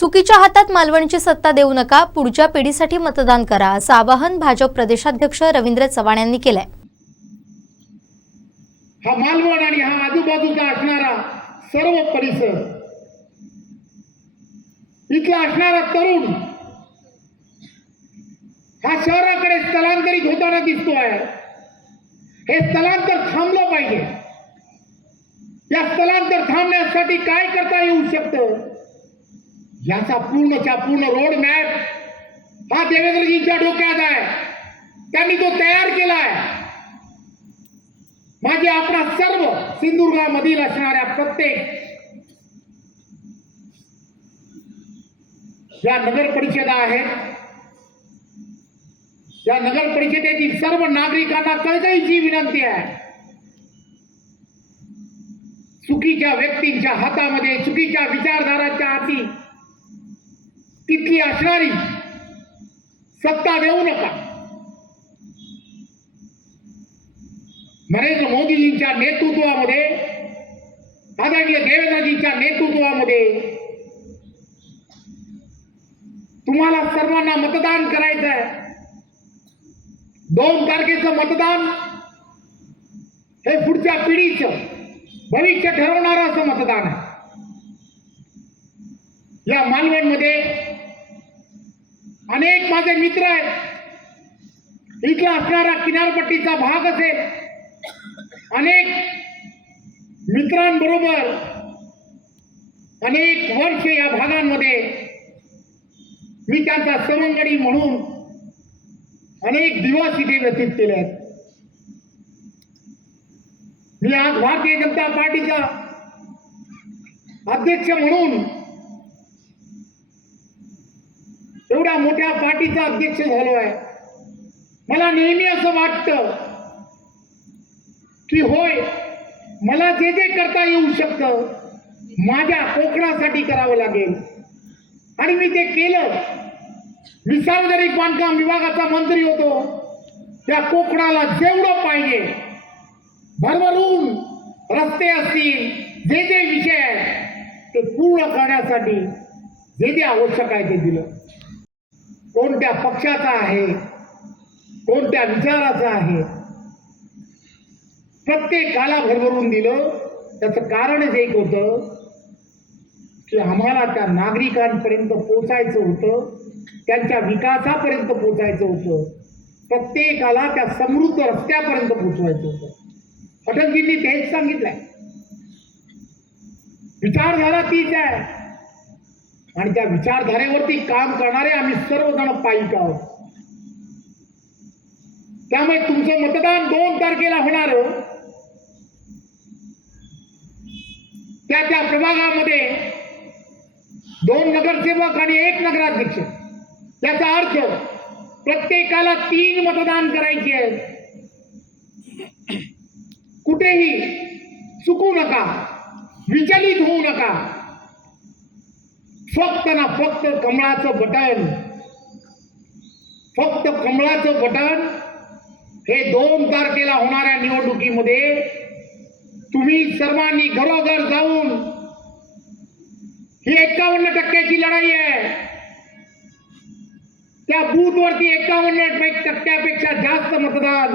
चुकीच्या हातात मालवणची सत्ता देऊ नका पुढच्या पिढीसाठी मतदान करा असं आवाहन भाजप प्रदेशाध्यक्ष रवींद्र चव्हाण यांनी केलंय. हा मालवण आणि हा आजूबाजूचा असणारा सर्व परिसर इथला असणारा तरुण हा शहराकडे स्थलांतरित होताना दिसतोय हे स्थलांतर थांबलं पाहिजे. या स्थलांतर थांबण्यासाठी काय करता येऊ शकतं? याचा पूर्णच्या पूर्ण रोड मॅप हा देवेंद्रजींच्या डोक्यात आहे. त्यांनी तो तयार केला आहे माझे आपणा सर्व सिंधुदुर्गामधील असणाऱ्या प्रत्येक या नगर परिषदा आहेत या नगर परिषदेतील सर्व नागरिकांना कळकळीची विनंती आहे. चुकीच्या व्यक्तींच्या हातामध्ये चुकीच्या विचारधाराच्या हाती तिथली असणारी सत्ता देऊ नका. नरेंद्र मोदीजींच्या नेतृत्वामध्ये आदरणीय देवेंद्रजींच्या नेतृत्वामध्ये तुम्हाला सर्वांना मतदान करायचं आहे. दोन तारखेचं मतदान हे पुढच्या पिढीचं भविष्य ठरवणारं असं मतदान आहे. या मालवणमध्ये अनेक माझे मित्र आहेत. इथला असणारा किनारपट्टीचा भाग असेल. अनेक मित्रांबरोबर अनेक वर्ष या भागांमध्ये मी त्यांचा सवंगडी म्हणून अनेक दिवस इथे व्यतीत केले आहेत. मी आज भारतीय जनता पार्टीचा अध्यक्ष म्हणून एवढ्या मोठ्या पार्टीचा अध्यक्ष झालो आहे. मला नेहमी असं वाटतं की होय मला जे जे करता येऊ शकतं माझ्या कोकणासाठी करावं लागेल. आणि मी ते केलं. मी सार्वजनिक बांधकाम विभागाचा मंत्री होतो. त्या कोकणाला जेवढं पाहिजे भरभरून रस्ते असतील जे जे विषय आहेत ते पूर्ण करण्यासाठी जे जे आवश्यक आहे ते दिलं. कोणत्या पक्षाचा आहे? कोणत्या विचाराचा आहे? प्रत्येकाला भरभरून दिलं त्याचं कारणच एक होतं की आम्हाला त्या नागरिकांपर्यंत पोचायचं होतं त्यांच्या विकासापर्यंत पोचायचं होतं प्रत्येकाला त्या समृद्ध रस्त्यापर्यंत पोचवायचं होतं. अटलजींनी तेच सांगितलंय. विचार झाला तीच आहे. आणि त्या विचारधारेवरती काम करणारे आम्ही सर्वजण पायिक आहोत. त्यामुळे तुमचं मतदान दोन तारखेला होणार हो. त्या त्या प्रभागामध्ये दोन नगरसेवक आणि एक नगराध्यक्ष. त्याचा अर्थ प्रत्येकाला तीन मतदान करायचे आहेत. कुठेही चुकू नका विचलित होऊ नका. फक्त ना फक्त कमळाचं बटन. फक्त कमळाचं बटन हे दोन तारखेला होणाऱ्या निवडणुकीमध्ये तुम्ही सर्वांनी घरोघर जाऊन ही एक्कावन्न टक्क्याची लढाई आहे. त्या बूथवरती एकावन्न टक्क्यापेक्षा जास्त मतदान.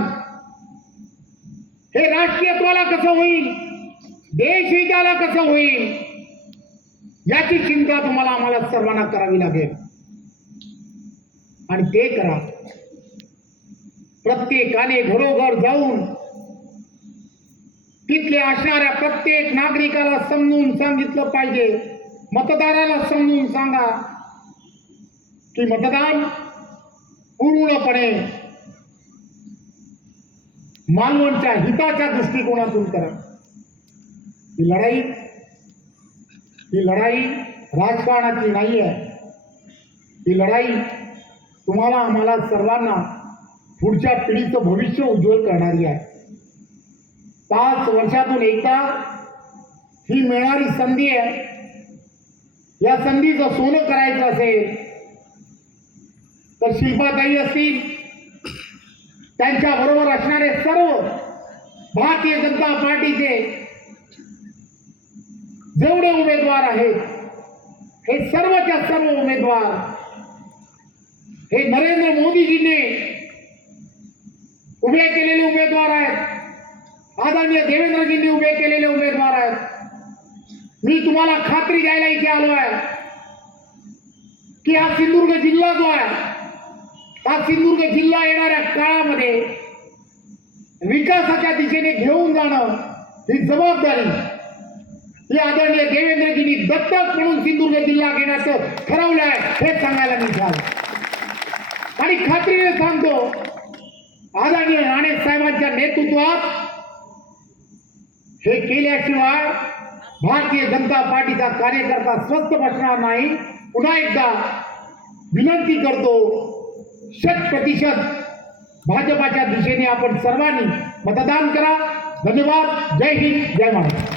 हे राष्ट्रीयत्वाला कसं होईल? देशहिताला कसं होईल? याची चिंता तुम्हाला आम्हाला सर्वांना करावी लागेल. आणि ते करा. प्रत्येकाने घरोघर जाऊन तिथले असणाऱ्या प्रत्येक नागरिकाला समजून सांगितलं पाहिजे. मतदाराला समजून सांगा की मतदान पूर्णपणे मालवणच्या हिताच्या दृष्टिकोनातून करा. ही लढाई ही लढाई राजकारणाची नाही आहे ही लढाई तुम्हाला आम्हाला सर्वांना पुढच्या पिढीचं भविष्य उज्ज्वल करणारी आहे. पाच वर्षातून एकदा ही मिळणारी संधी आहे. या संधीचं सोनं करायचं असेल तर शिल्पाताई असतील त्यांच्या बरोबर असणारे सर्व भारतीय जनता पार्टीचे जेवढे उमेदवार आहेत हे सर्वच्या सर्व उमेदवार हे नरेंद्र मोदीजींनी उभे केलेले उमेदवार आहेत. आदरणीय देवेंद्रजींनी उभे केलेले उमेदवार आहेत. मी तुम्हाला खात्री द्यायला इथे आलो आहे की हा सिंधुदुर्ग जिल्हा जो आहे हा सिंधुदुर्ग जिल्हा येणाऱ्या काळामध्ये विकासाच्या दिशेने घेऊन जाणं ही जबाबदारी हे आदरणीय देवेंद्रजींनी दत्तक म्हणून सिंधुदुर्ग जिल्हा घेण्याचं ठरवलं आहे हे सांगायला मी आणि खात्रीने सांगतो आदरणीय राणे साहेबांच्या नेतृत्वात हे केल्याशिवाय भारतीय जनता पार्टीचा कार्यकर्ता स्वस्थ बसणार नाही. पुन्हा एकदा विनंती करतो शत प्रतिशत भाजपाच्या दिशेने आपण सर्वांनी मतदान करा. धन्यवाद. जय हिंद. जय महाराष्ट्र.